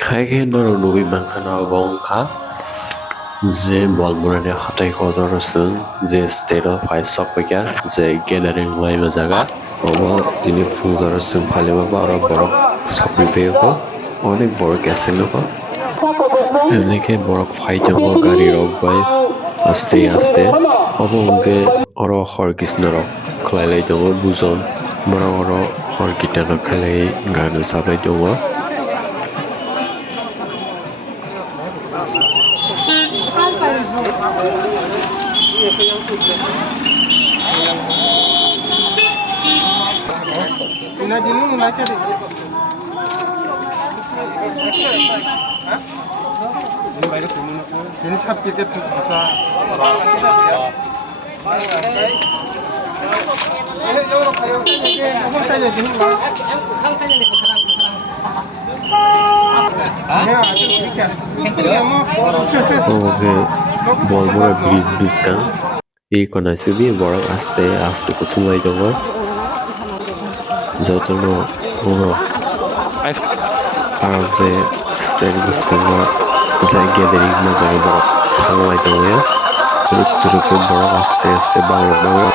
Hagenaro nubi mangana bongka je bolmurani hatai kodorosun je state of high sokpekya je gathering laima jaga obo tini fungjorosung phaliba aro borok sokpipeko onek borok kesiloko enike borok phaitongo gari rok bai aste aste obo hingke oro hor kisna rok khlailai tongo bujon borok oro hor kita no khailai gana sabai tongo. Oke bolmora bridge biskang এই kona sidi borok aste aste kuthumlai tongo jotono borok aro je state biskango jai gathering ma jaga borok thanglai tongo turuk turuk ke borok aste aste bangrok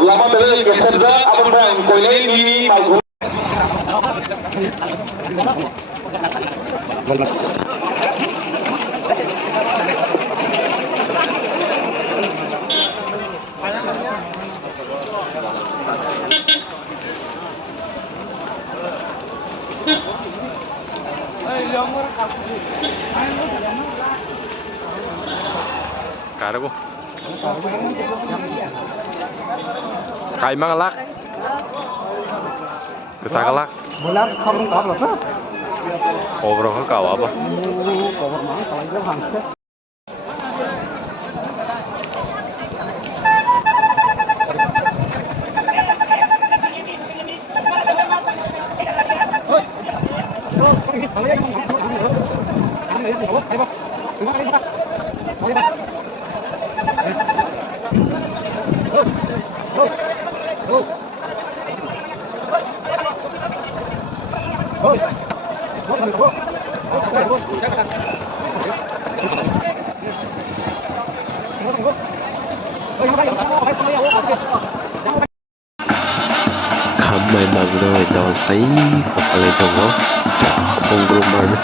lama belai keserda apa bang koilai ini Karbo. Kaimang lak. Kesakalak. Bulan không có được á. Obro ka kawa ba? Có một món phải rất hàng chết. Kamai bazna dal sai kopalai tongo bonggro marne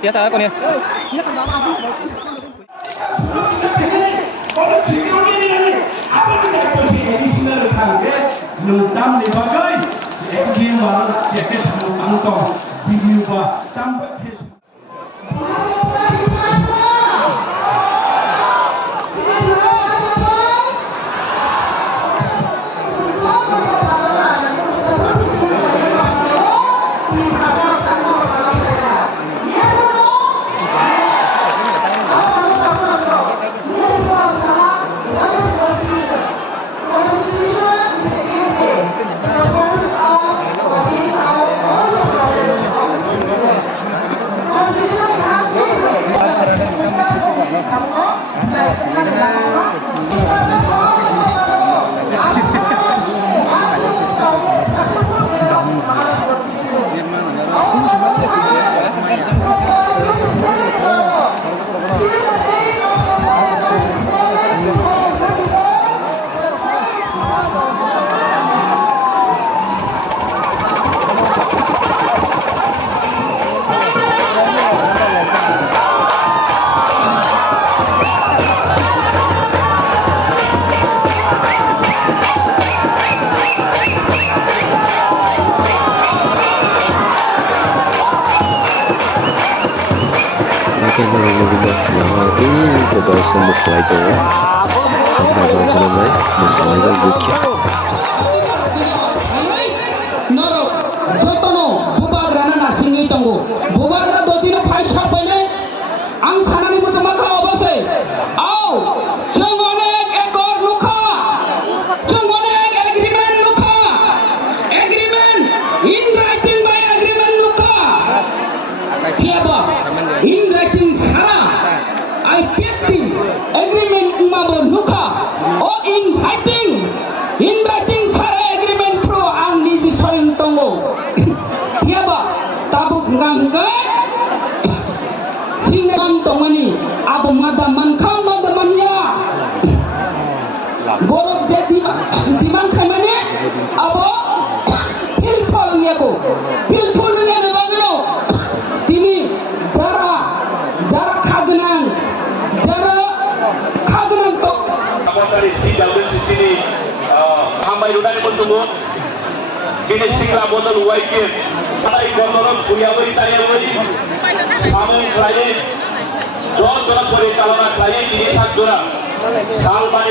Biasa con nè. Mungkin kenapa ke dosen masalah itu hampir berjalan masalah itu juga Noro, jotono, bubar rana nasingi tunggu. Bubar rana dua tiga five shot pene. Ang sanani mo maka obase. Au, jangonek ekor luka. Jangonek agreement luka. Agreement in writing by agreement luka. Piaba in writing sara. I pesti agreement umabo luka. O in writing. In writing sara agreement pro ang niji soin tongo. Piaba tabuk ngangga. Singan tongani abo madaman kau madaman ya. Borok jadi diman kamane abo pilpol yago. Pilpol ya nabagno. Tini jara kagnan to. Dari CWC sini hambai udah bertemu kini singla botol waikir ada ikonolog kuliah berita yang wajib kamu klien dua परिचालना klien ini satu orang साल बारी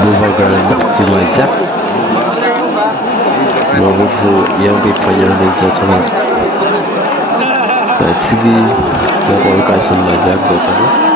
jadi bukan silajak mabufu yang dipanjangkan zotona sigi mokol kasun lajak zotona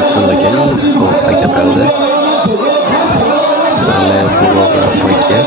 Nasıl lagi of paket aldı. Ale buloga fakir.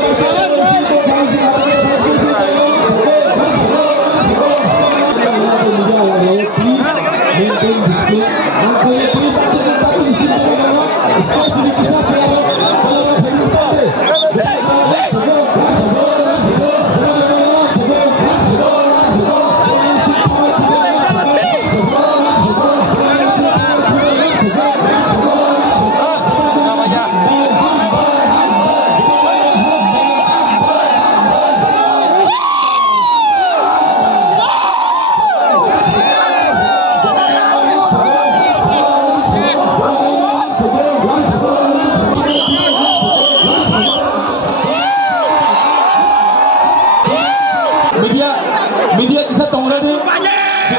media kisah tongra de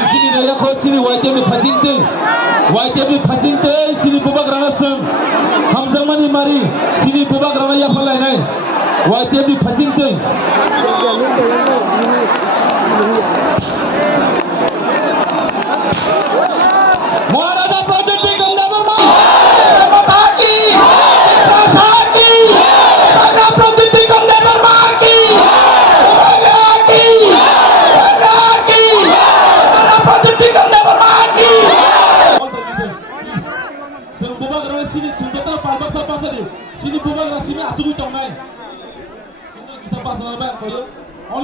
sini naya kho sini YTM phasinte sini bubak rana sem hamzamani mari sini bubak rana ya phalai nai YTM phasinte Maharaja project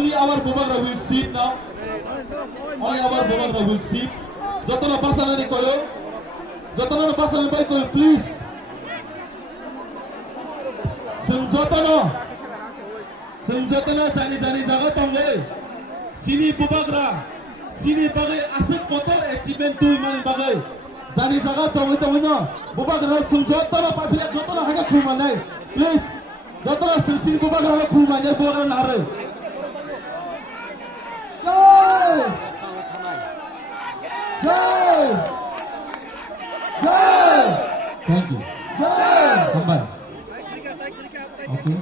only our Bubagra will sit now. Only our Bubagra will sit. Jotona personally koyo. Jotona personally koyo, please. Senjatana jani jaga tongle. Sini Bubagra. Sini bagai asik kotor achievement tu mani bagai. Jani jaga tongle Bubagra senjatana papila jotona haga kumanai. Please. Jotona sini Bubagra haga kumanai Bubagra nare. Jai! Jai! Jai! Thank you. Jai! Kembali. Okay.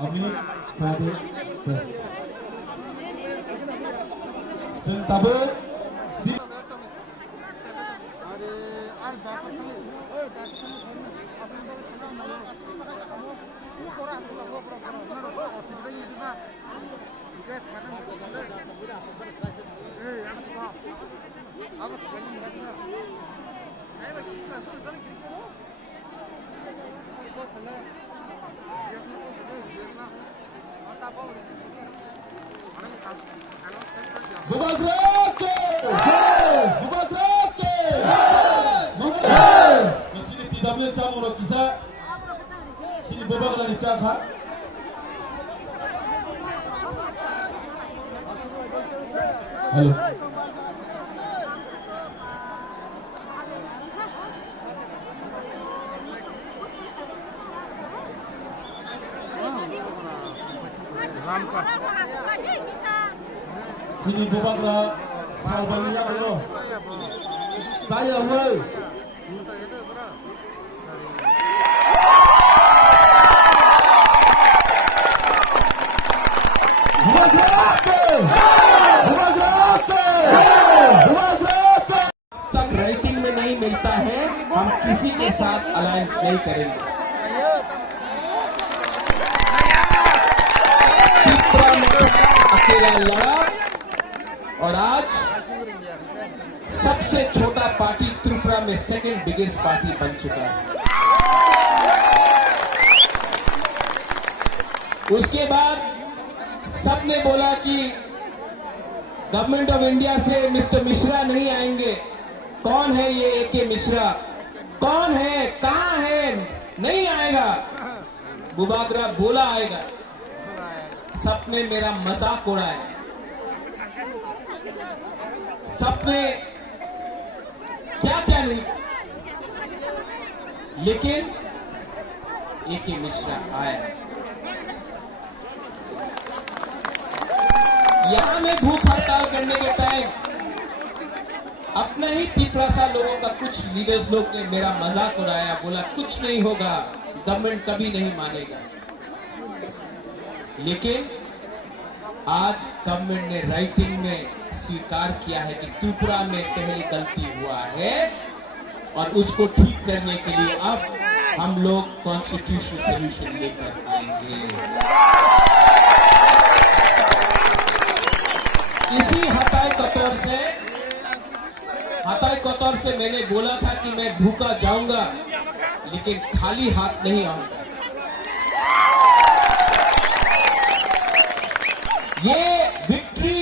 Amin, Friday, first. Sentabe, si. Bubagra ke! Bubagra ke! Di sini tidak mencampur kisah. Sini Bubagra dicakap. Halo. Sini Bubagra salbaniya Allah. Saya woi. Bubagra ke! Bubagra ke! Bubagra ke! तक rating में नहीं मिलता है हम किसी के साथ alliance नहीं करेंगे। त्रिपुरा में अकेला लड़ा और आज सबसे छोटा पार्टी त्रिपुरा में सेकंड बिगेस्ट पार्टी बन चुका है। उसके बाद सबने बोला कि गवर्नमेंट ऑफ इंडिया से मिस्टर मिश्रा नहीं आएंगे। कौन है ये एके मिश्रा? कौन है? कहां है? नहीं आएगा। बुबागरा बोला आएगा। सबने मेरा मजाक उड़ाया। सबने क्या क्या नहीं, लेकिन एके मिश्रा आया। यहां में भूख हड़ताल करने के टाइम अपने ही तिपरासा लोगों का कुछ लीडर्स लोग ने मेरा मजाक उड़ाया, बोला कुछ नहीं होगा, गवर्नमेंट कभी नहीं मानेगा। लेकिन आज गवर्नमेंट ने राइटिंग में स्वीकार किया है कि त्रिपुरा में पहली गलती हुआ है और उसको ठीक करने के लिए अब हम लोग कॉन्स्टिट्यूशनल सॉल्यूशन लेकर आएंगे। इसी हटाई कतौर से मैंने बोला था कि मैं भूखा जाऊंगा लेकिन खाली हाथ नहीं आऊंगा। ये विक्ट्री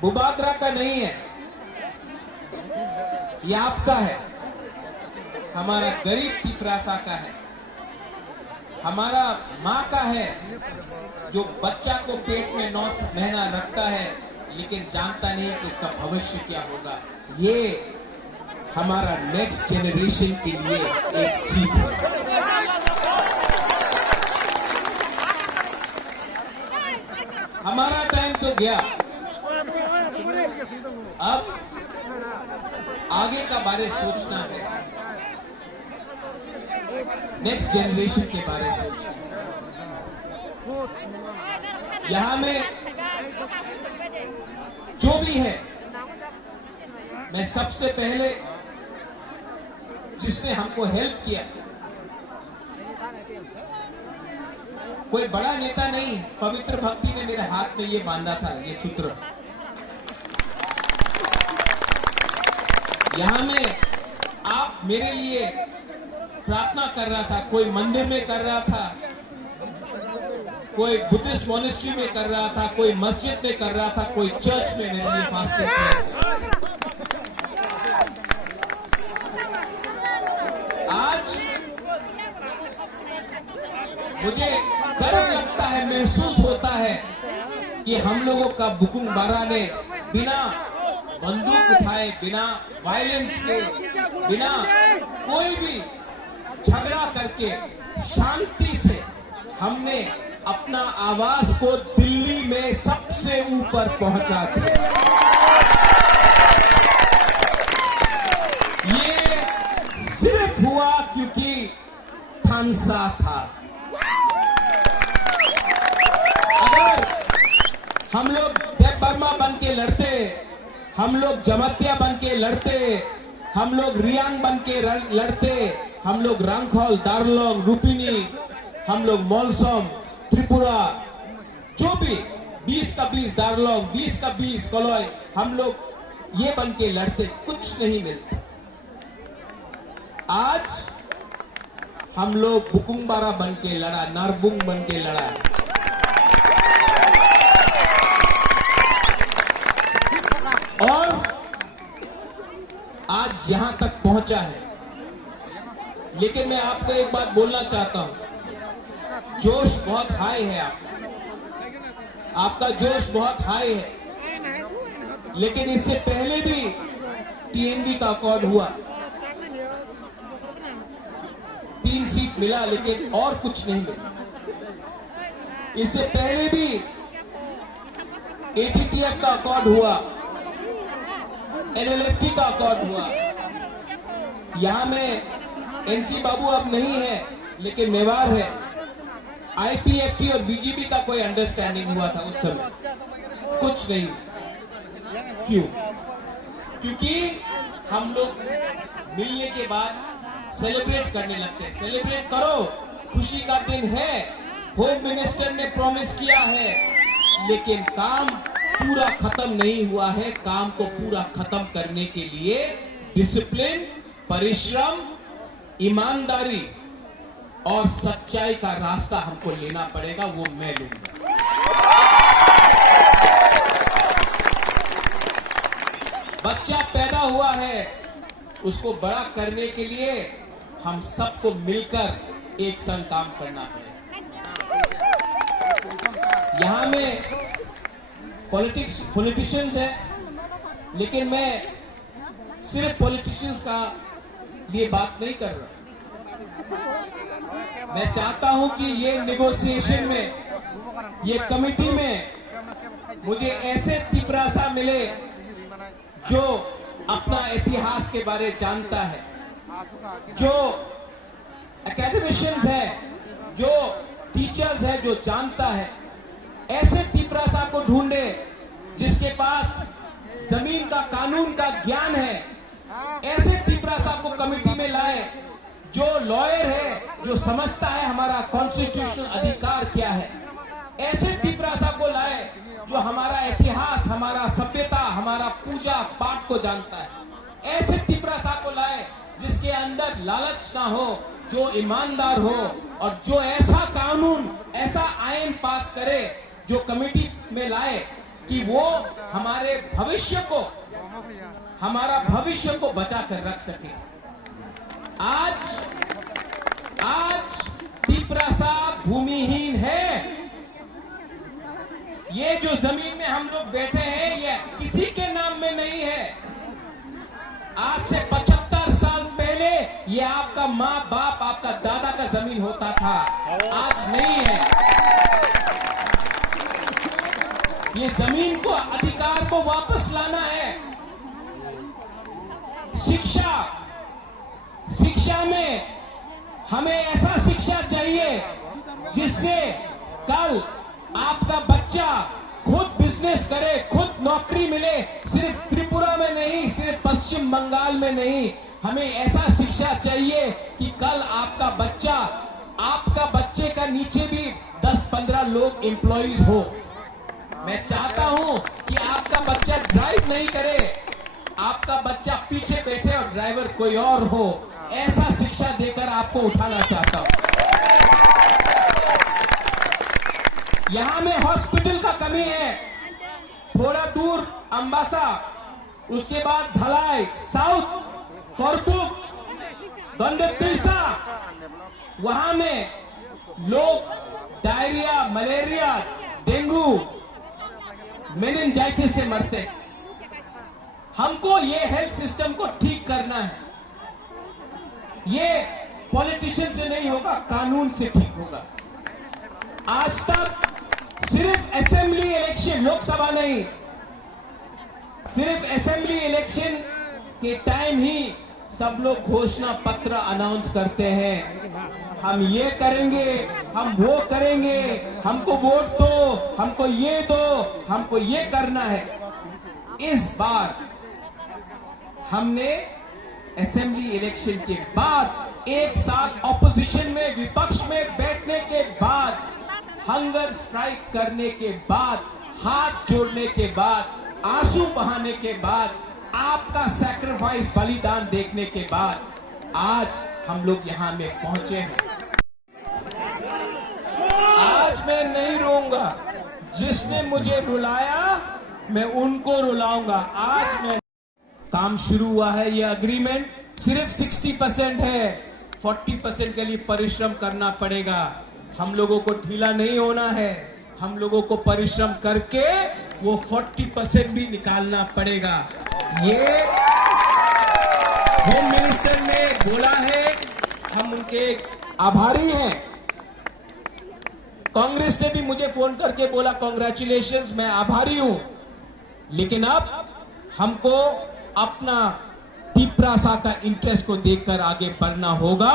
बुबागरा का नहीं है, ये आपका है, हमारा गरीब तिपरासा का है, हमारा माँ का है जो बच्चा को पेट में 9 महीना रखता है लेकिन जानता नहीं कि उसका भविष्य क्या होगा। ये हमारा नेक्स्ट जनरेशन के लिए एक जीत है। हमारा टाइम तो गया, अब आगे का बारे सोचना है, नेक्स्ट जनरेशन के बारे सोचना है। यहां में जो भी है, मैं सबसे पहले जिसने हमको हेल्प किया, कोई बड़ा नेता नहीं, पवित्र भक्ति ने मेरे हाथ में ये बांधा था, ये सूत्र। यहां में आप मेरे लिए प्रार्थना कर रहा था, कोई मंदिर में कर रहा था, कोई बुद्धिस्ट मोनेस्ट्री में कर रहा था, कोई मस्जिद में कर रहा था, कोई चर्च में मेरे लिए फास्टिंग किया। आज मुझे गर्व लगता है, महसूस होता है कि हम लोगों का बुकुंग बारा ने बिना बंदूक उठाए, बिना वायलेंस के, बिना कोई भी झगड़ा करके शांति से हमने अपना आवाज को दिल्ली में सबसे ऊपर पहुंचा दिया। ये सिर्फ हुआ क्योंकि थानसा था। अगर हम लोग देव बर्मा बन के लड़ते, हम लोग जमतिया बन के लड़ते, हम लोग रियांग बन के लड़ते, हम लोग रंगखोल, दार्लोंग, रूपिनी, हम लोग मोलसोम, त्रिपुरा, जो भी 20 का 20 दार्लोंग, 20 का 20 कलोई, हम लोग ये बन के लड़ते, कुछ नहीं मिलता। आज हम लोग बुकुंबारा बन के लड़ा, नारबुंग बन के लड़ा। और आज यहां तक पहुंचा है। लेकिन मैं आपको एक बात बोलना चाहता हूं, जोश बहुत हाई है आपका जोश बहुत हाई है। लेकिन इससे पहले भी टीएनबी का अकॉर्ड हुआ, 3 सीट मिला, लेकिन और कुछ नहीं मिला। इससे पहले भी एटीटीएफ का अकॉर्ड हुआ, एनएलएफटी का अकॉर्ड हुआ। यहां में एनसी बाबू अब नहीं है, लेकिन मेवाड़ है। आईपीएफटी और बीजेपी का कोई अंडरस्टैंडिंग हुआ था उस समय, कुछ नहीं। क्यों? क्योंकि हम लोग मिलने के बाद सेलिब्रेट करने लगते हैं। सेलिब्रेट करो, खुशी का दिन है, होम मिनिस्टर ने प्रॉमिस किया है, लेकिन काम पूरा खत्म नहीं हुआ है। काम को पूरा खत्म करने के लिए डिसिप्लिन, परिश्रम, ईमानदारी और सच्चाई का रास्ता हमको लेना पड़ेगा, वो मैं लूंगा। बच्चा पैदा हुआ है, उसको बड़ा करने के लिए हम सबको मिलकर एक संग काम करना पड़ेगा। यहां में पॉलिटिशियंस है, लेकिन मैं सिर्फ पॉलिटिशियंस का लिए बात नहीं कर रहा। मैं चाहता हूं कि ये नेगोशिएशन में, ये कमिटी में मुझे ऐसे तिपरासा मिले जो अपना इतिहास के बारे जानता है, जो एकेडमिशियंस है, जो टीचर्स है, जो जानता है। ऐसे तिपरासा को ढूंढे जिसके पास जमीन का, कानून का ज्ञान है। ऐसे तिपरासा को कमिटी में लाए जो लॉयर है, जो समझता है हमारा कॉन्स्टिट्यूशनल अधिकार क्या है। ऐसे तिपरासा को लाए जो हमारा इतिहास, हमारा सभ्यता, हमारा पूजा पाठ को जानता है। ऐसे तिपरासा को लाए जिसके अंदर लालच ना हो, जो ईमानदार हो, और जो ऐसा कानून, ऐसा आईन पास करे, जो कमेटी में लाए कि वो हमारे भविष्य को, हमारा भविष्य को बचा कर रख सके। आज तिपरासा भूमिहीन है। ये जो जमीन में हम लोग बैठे हैं, ये किसी के नाम में नहीं है। आज से 75 साल पहले ये आपका माँ बाप, आपका दादा का जमीन होता था, आज नहीं है। ये जमीन को, अधिकार को वापस लाना है। शिक्षा में हमें ऐसा शिक्षा चाहिए जिससे कल आपका बच्चा खुद बिजनेस करे, खुद नौकरी मिले। सिर्फ त्रिपुरा में नहीं, सिर्फ पश्चिम बंगाल में नहीं, हमें ऐसा शिक्षा चाहिए कि कल आपका बच्चे का नीचे भी 10-15 लोग एम्प्लॉइज हो। मैं चाहता हूं कि आपका बच्चा ड्राइव नहीं करे, आपका बच्चा पीछे बैठे और ड्राइवर कोई और हो। ऐसा शिक्षा देकर आपको उठाना चाहता हूं। यहां में हॉस्पिटल का कमी है, थोड़ा दूर अंबासा, उसके बाद ढलाई, साउथ करपुक, दंडतीसा, वहां में लोग डायरिया, मलेरिया, डेंगू, मेनिंजाइटिस से मरते हैं। हमको ये हेल्थ सिस्टम को ठीक करना है। ये पॉलिटिशियन से नहीं होगा, कानून से ठीक होगा। आज तक सिर्फ असेंबली इलेक्शन, लोकसभा नहीं, सिर्फ असेंबली इलेक्शन के टाइम ही सब लोग घोषणा पत्र अनाउंस करते हैं। हम ये करेंगे, हम वो करेंगे, हमको वोट दो, हमको ये दो, हमको ये करना है। इस बार हमने असेंबली इलेक्शन के बाद एक साथ ऑपोजिशन में, विपक्ष में बैठने के बाद, हंगर स्ट्राइक करने के बाद, हाथ जोड़ने के बाद, आंसू बहाने के बाद, आपका सैक्रिफाइस, बलिदान देखने के बाद आज हम लोग यहां में पहुंचे हैं। आज मैं नहीं रोऊंगा, जिसने मुझे रुलाया मैं उनको रुलाऊंगा। आज मैं काम शुरू हुआ है, ये अग्रीमेंट सिर्फ 60% है, 40% के लिए परिश्रम करना पड़ेगा। हम लोगों को ढीला नहीं होना है, हम लोगों को परिश्रम करके वो 40% भी निकालना पड़ेगा। ये होम मिनिस्टर ने बोला है, हम उनके आभारी हैं। कांग्रेस ने भी मुझे फोन करके बोला कांग्रेचुलेशंस, मैं आभारी हूं। लेकिन अब हमको अपना टिप्रासा का इंटरेस्ट को देखकर आगे बढ़ना होगा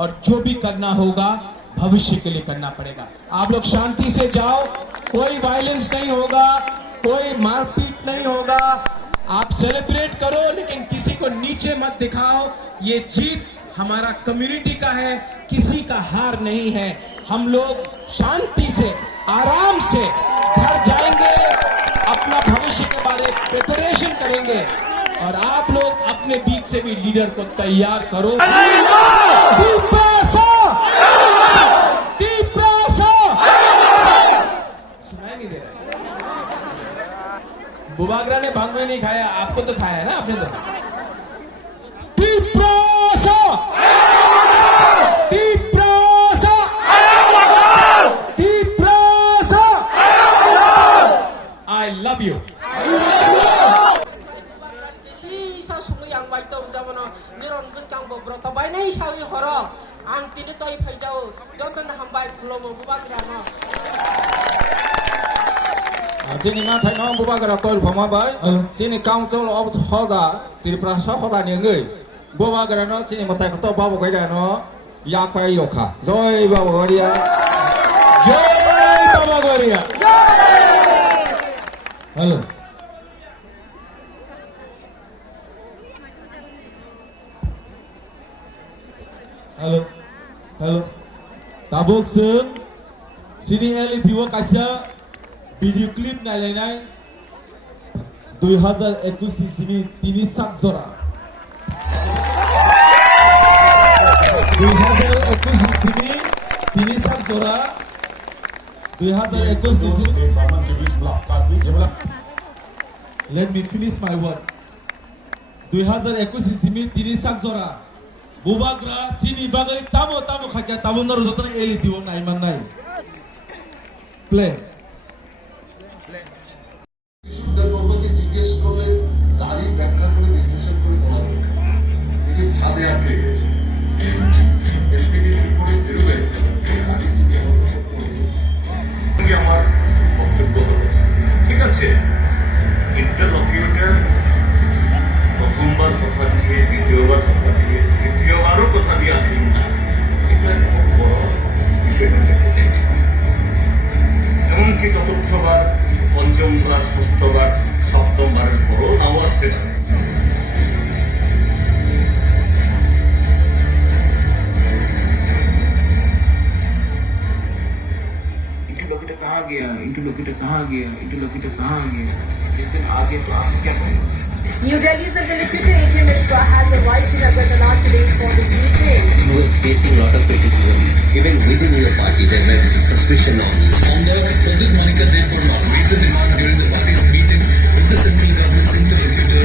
और जो भी करना होगा भविष्य के लिए करना पड़ेगा। आप लोग शांति से जाओ, कोई वायलेंस नहीं होगा, कोई मारपीट नहीं होगा। आप सेलिब्रेट करो, लेकिन किसी को नीचे मत दिखाओ। ये जीत हमारा कम्युनिटी का है, किसी का हार नहीं है। हम लोग शांति से, आराम से घर जाएंगे, अपना भविष्य के बारे में प्रिपरेशन करेंगे और आप लोग अपने बीच से भी लीडर को तैयार करो। सुनाई नहीं दे रहा। बुबागरा ने भांग नहीं खाया, आपको तो खाया है ना आपने तो। I love you. Sini na thay nong bubagra tol phama bai. Sini council of hoga Tirprasa hoga ni ngai. Bubagra no sini matai kato babu kai da no yak pai yokha. Joy babu goria. Joy babu goria. Hello. Hello. Hello. Tabuk sung. Sini eli diwa kasya video clip नायलायनाय 2021 इस्वीनि 3 साक जरा 2021 इस्वीनि 3 साक जरा 2021 इस्वीनि Let me finish my word 2021 इस्वीनि 3 साक जरा बुबाग्रा चिनी बागै तामो तामो खाक्या तामो नर जतन एली दिवो नायमान नाय play জিজ্ঞেস করলে তারই ব্যাখ্যা করে বিশ্লেষণ করে বলা তিনি ফাঁদে আটকে গেছে এর থেকে কি করে বেরোবে আমার বক্তব্য ঠিক আছে ইন্টারলকিউটর প্রথমবার কথা দিয়ে দ্বিতীয়বার কথা দিয়ে তৃতীয়বারও কথা দিয়ে আসেন না এটা খুব বড় বিষয়টা দেখতে চাই এমনকি চতুর্থবার পঞ্চমবার ষষ্ঠবার সপ্তমবারের পরও নাও আসতে পারে इंटरलॉक्यूटर कहाँ गया जिस दिन आ गया तो आप क्या करेंगे New Delhi's Interlocutor AK Mishra has arrived in Agartala today for the meeting. You were facing a lot of criticism. Even within your party, there were suspicion of. Founder Pradeep Monica therefore made the demand during the party's meeting with the central government's interlocutor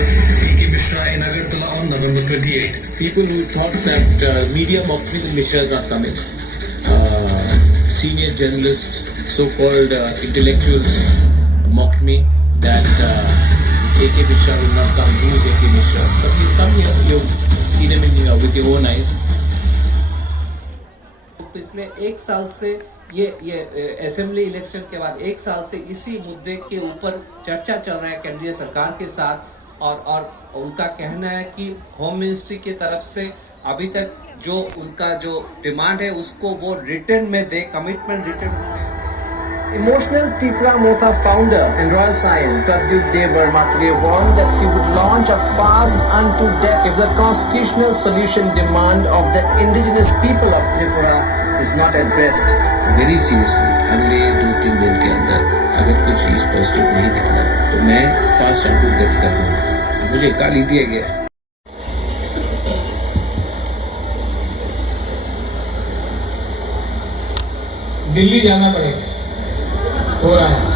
AK Mishra in Agartala on November 28. People who thought that media mocked me, the Mishra is not coming. Senior journalists, so-called intellectuals mocked me that AK Mishra will not come. Who is AK Mishra? But he's come here. You've seen him with your own eyes. पिछले एक साल से ये assembly election के बाद एक साल से इसी मुद्दे के ऊपर चर्चा चल रहा है केंद्रीय सरकार के साथ और उनका कहना है कि होम मिनिस्ट्री की तरफ से अभी तक जो उनका जो डिमांड है उसको वो रिटर्न में दे, commitment return. Emotional Tripura Motha founder and Royal Scion Pradyut Dev Verma today warned that he would launch a fast unto death if the constitutional solution demand of the indigenous people of Tripura is not addressed. Very seriously, अगले 2-3 दिन के अंदर अगर कुछ चीज positive नहीं निकला तो मैं फास्ट एंड टू डेथ करूंगा। मुझे गाली दिया गया। दिल्ली जाना पड़ेगा, हो रहा है।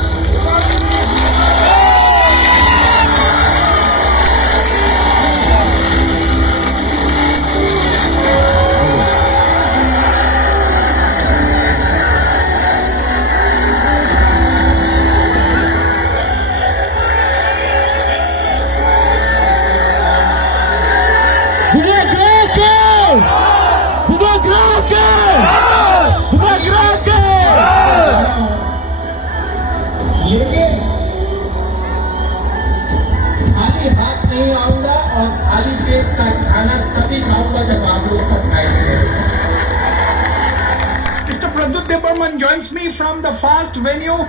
लेकिन खाली हाथ नहीं आऊंगा और खाली पेट का खाना तभी खाऊंगा जब आप लोग सब खाएंगे। Mr. Pradyut Deparman joins me from the fast venue.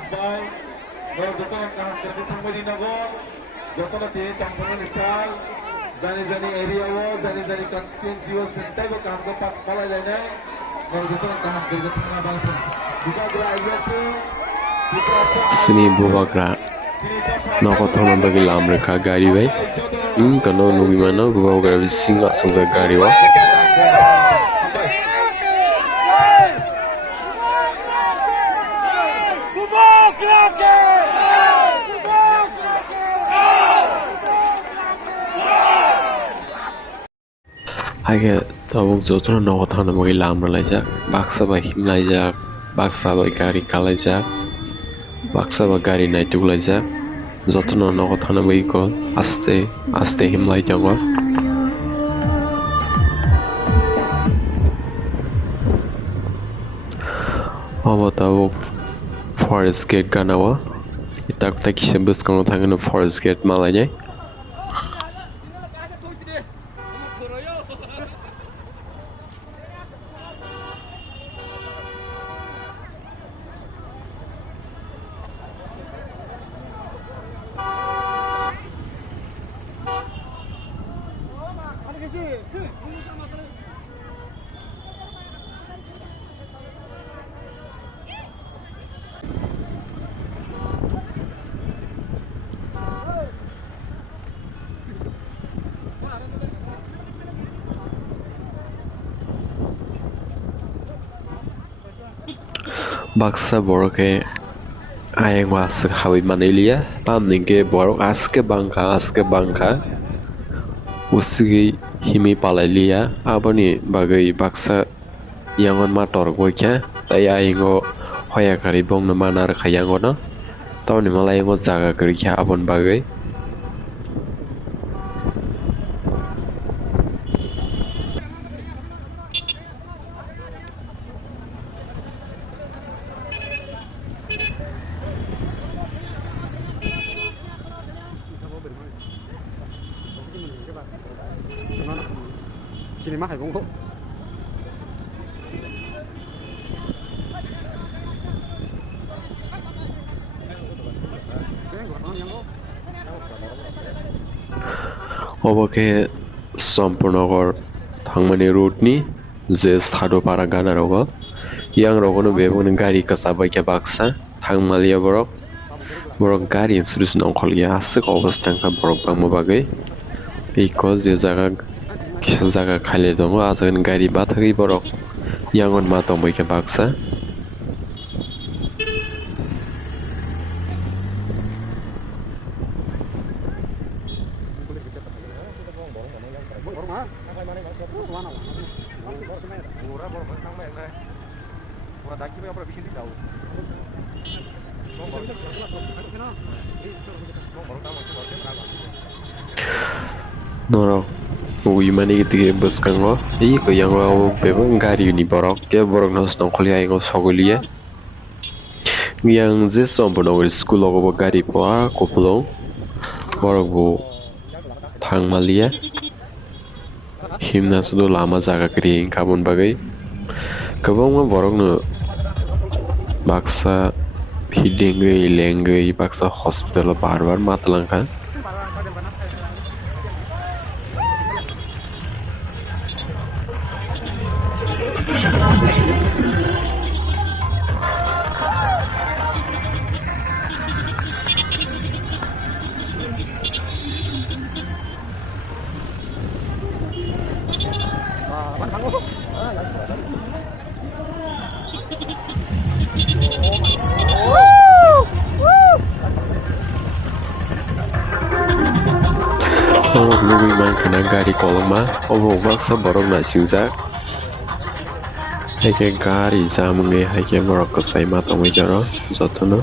Habay, Joto yang kanan kiri tangga di Nagor, Joto nanti tangga misal, zani area wo, zani constituency wo, sentai wo tangga pak mulai lene, Joto yang kanan kiri tangga bangsa. Jika berada tu, sini bubagra nokotono bagi lam rekha gari bai kano nugi mana bubagra singa sungsa gari wa hage tabuk jotono nokotono bagi lam laijak baksa bai himlaijak baksa bai gari kalaijak baksa ba gari naituk laijak jotono nokotono bagi ko aste himlai jango abo tabuk forest gate ganawa itak kisa buskango thangano forest gate malaijai baksa boroke ayeng wasik hawi manilia pam ningke borok aske bangka usigi himi palailia aboni bagai baksa yangon mator goikya tai ayingo hoya kari bong na manar khayango na tawni malayingo jaga kerikya abon bagai Sini mah Haigung kok. oboke sampurnogor thangmani road ni je sthado para gana rogo yang rogono bebon gari kasabai ke baksa thangmalia borok gari insurance nongkholya asik obostha ka borok bangma bagai iko je kisa jaga khali dongo ajagan gari bathagi borok yangon ma tongbai ke baksa norok uyimani giti buskango ko yango bebo gari ni borok ke borok nos nongkholi aingo sogolia yang je sombono school ogo gari po kopulo borok bo thangmalia himna sudo lama jaga kri kabon bagai kabong borok no baksa hidengei lengei baksa hospital barbar matlangka borok nugui mankana gari kolongma obo baksa borok nasingjak haike gari jamunge haike borok kasai ma tongoi jaro jotono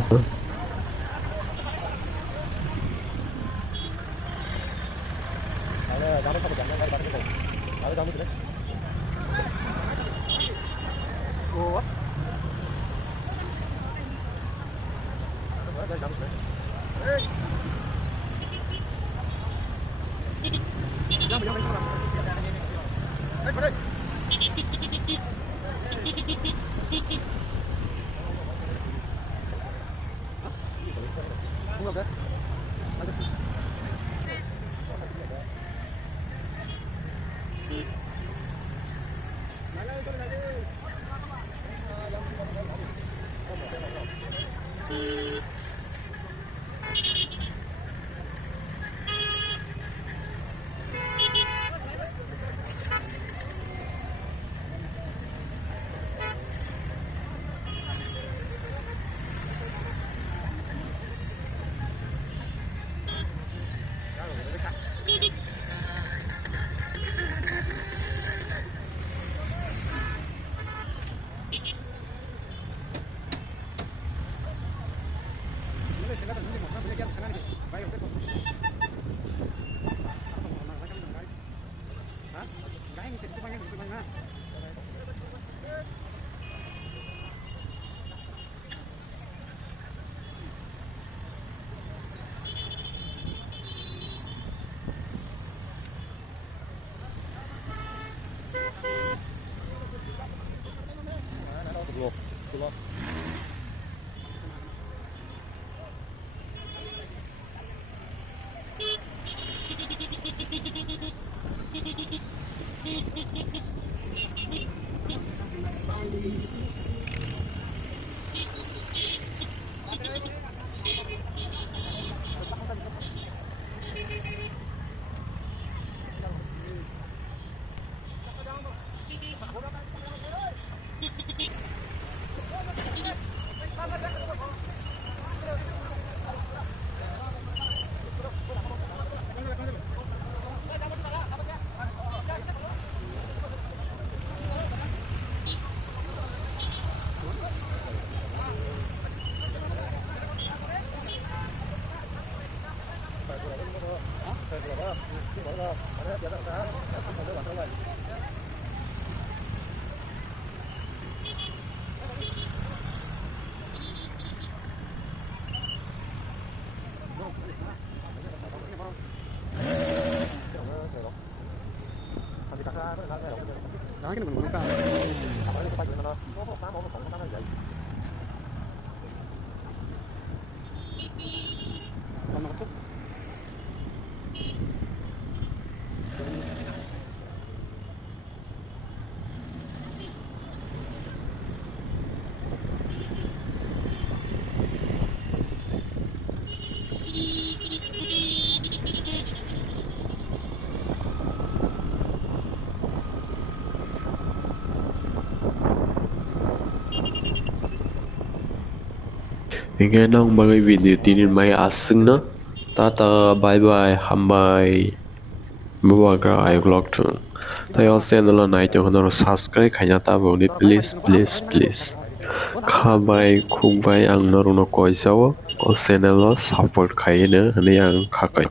Ingin nang bagai video tinin mai asing na tata bye bye hambai bubagra ay vlog tu tayo channel na ito honor subscribe kanya ta boni please khabai khungbai ang naruno koisawo o channel support khaine hane ang khakai